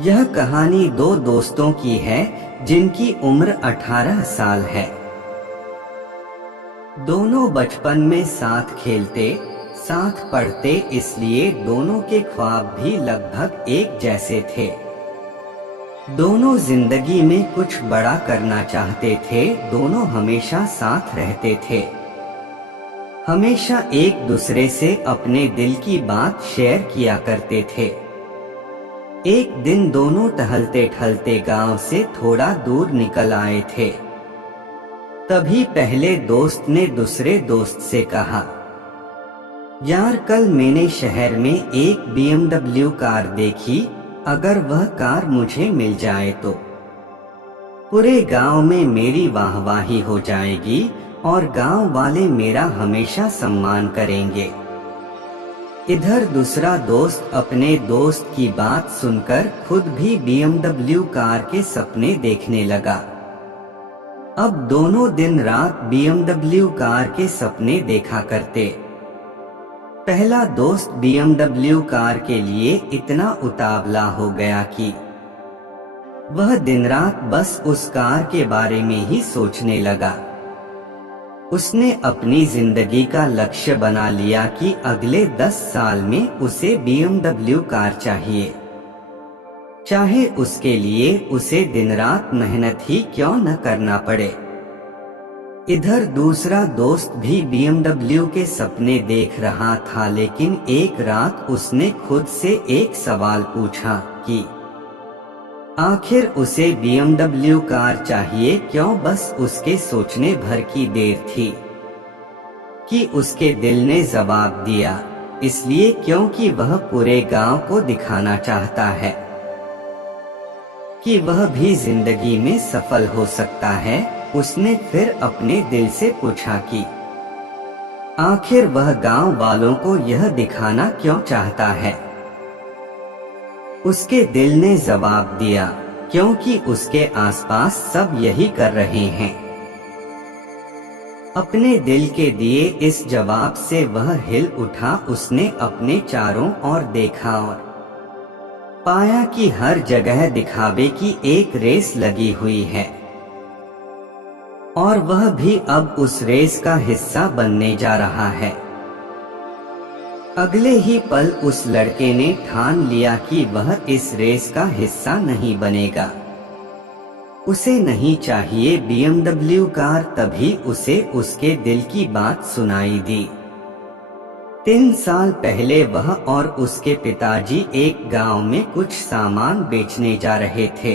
यह कहानी दो दोस्तों की है जिनकी उम्र 18 साल है। दोनों बचपन में साथ खेलते, साथ पढ़ते, इसलिए दोनों के ख्वाब भी लगभग एक जैसे थे। दोनों जिंदगी में कुछ बड़ा करना चाहते थे। दोनों हमेशा साथ रहते थे, हमेशा एक दूसरे से अपने दिल की बात शेयर किया करते थे। एक दिन दोनों टहलते टहलते गांव से थोड़ा दूर निकल आए थे। तभी पहले दोस्त ने दूसरे दोस्त से कहा, यार कल मैंने शहर में एक BMW कार देखी, अगर वह कार मुझे मिल जाए तो पूरे गांव में मेरी वाहवाही हो जाएगी और गांव वाले मेरा हमेशा सम्मान करेंगे। इधर दूसरा दोस्त अपने दोस्त की बात सुनकर खुद भी BMW कार के सपने देखने लगा। अब दोनों दिन रात BMW कार के सपने देखा करते। पहला दोस्त BMW कार के लिए इतना उतावला हो गया कि वह दिन रात बस उस कार के बारे में ही सोचने लगा। उसने अपनी जिंदगी का लक्ष्य बना लिया कि अगले 10 साल में उसे BMW कार चाहिए, चाहे उसके लिए उसे दिन रात मेहनत ही क्यों न करना पड़े। इधर दूसरा दोस्त भी BMW के सपने देख रहा था, लेकिन एक रात उसने खुद से एक सवाल पूछा कि आखिर उसे BMW कार चाहिए क्यों। बस उसके सोचने भर की देर थी कि उसके दिल ने जवाब दिया, इसलिए क्योंकि वह पूरे गांव को दिखाना चाहता है कि वह भी जिंदगी में सफल हो सकता है। उसने फिर अपने दिल से पूछा कि आखिर वह गांव वालों को यह दिखाना क्यों चाहता है। उसके दिल ने जवाब दिया, क्योंकि उसके आसपास सब यही कर रहे हैं। अपने दिल के दिए इस जवाब से वह हिल उठा। उसने अपने चारों ओर देखा और पाया कि हर जगह दिखावे की एक रेस लगी हुई है और वह भी अब उस रेस का हिस्सा बनने जा रहा है। अगले ही पल उस लड़के ने ठान लिया कि वह इस रेस का हिस्सा नहीं बनेगा। उसे नहीं चाहिए BMW कार। तभी उसे उसके दिल की बात सुनाई दी। 3 साल पहले वह और उसके पिताजी एक गांव में कुछ सामान बेचने जा रहे थे।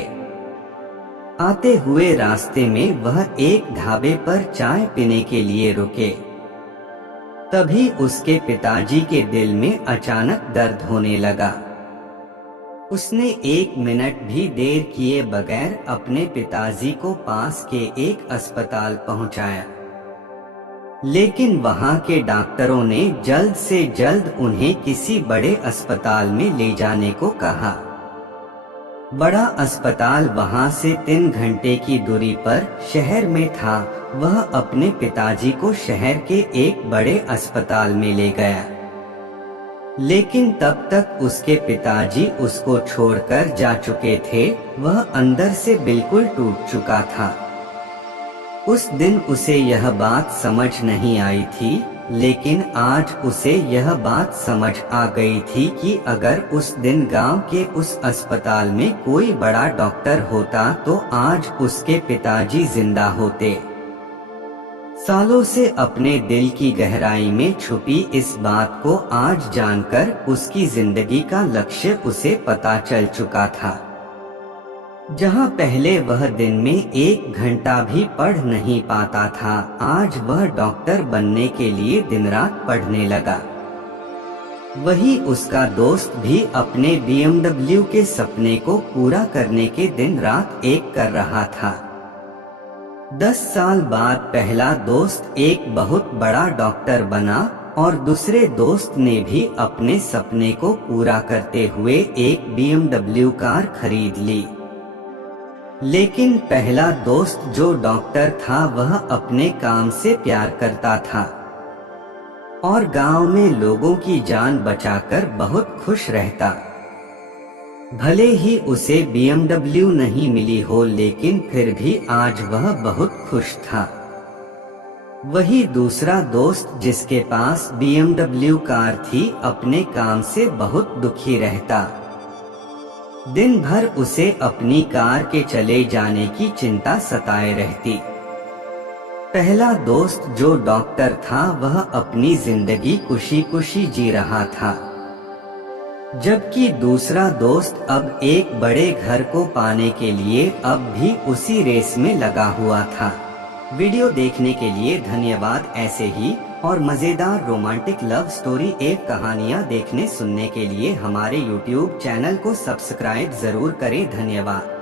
आते हुए रास्ते में वह एक ढाबे पर चाय पीने के लिए रुके। तभी उसके पिताजी के दिल में अचानक दर्द होने लगा। उसने 1 मिनट भी देर किए बगैर अपने पिताजी को पास के एक अस्पताल पहुंचाया, लेकिन वहां के डॉक्टरों ने जल्द से जल्द उन्हें किसी बड़े अस्पताल में ले जाने को कहा। बड़ा अस्पताल वहां से 3 घंटे की दूरी पर शहर में था। वह अपने पिताजी को शहर के एक बड़े अस्पताल में ले गया, लेकिन तब तक उसके पिताजी उसको छोड़कर जा चुके थे। वह अंदर से बिल्कुल टूट चुका था। उस दिन उसे यह बात समझ नहीं आई थी, लेकिन आज उसे यह बात समझ आ गई थी कि अगर उस दिन गांव के उस अस्पताल में कोई बड़ा डॉक्टर होता तो आज उसके पिताजी जिंदा होते। सालों से अपने दिल की गहराई में छुपी इस बात को आज जानकर उसकी जिंदगी का लक्ष्य उसे पता चल चुका था। जहां पहले वह दिन में 1 घंटा भी पढ़ नहीं पाता था, आज वह डॉक्टर बनने के लिए दिन रात पढ़ने लगा। वही उसका दोस्त भी अपने BMW के सपने को पूरा करने के दिन रात एक कर रहा था। 10 साल बाद पहला दोस्त एक बहुत बड़ा डॉक्टर बना और दूसरे दोस्त ने भी अपने सपने को पूरा करते हुए एक BMW कार खरीद ली। लेकिन पहला दोस्त जो डॉक्टर था वह अपने काम से प्यार करता था और गांव में लोगों की जान बचाकर बहुत खुश रहता। भले ही उसे BMW नहीं मिली हो, लेकिन फिर भी आज वह बहुत खुश था। वही दूसरा दोस्त जिसके पास BMW कार थी, अपने काम से बहुत दुखी रहता। दिन भर उसे अपनी कार के चले जाने की चिंता सताए रहती। पहला दोस्त जो डॉक्टर था, वह अपनी जिंदगी खुशी खुशी जी रहा था, जबकि दूसरा दोस्त अब एक बड़े घर को पाने के लिए अब भी उसी रेस में लगा हुआ था। वीडियो देखने के लिए धन्यवाद। ऐसे ही और मजेदार रोमांटिक लव स्टोरी एक कहानियाँ देखने सुनने के लिए हमारे YouTube चैनल को सब्सक्राइब जरूर करें। धन्यवाद।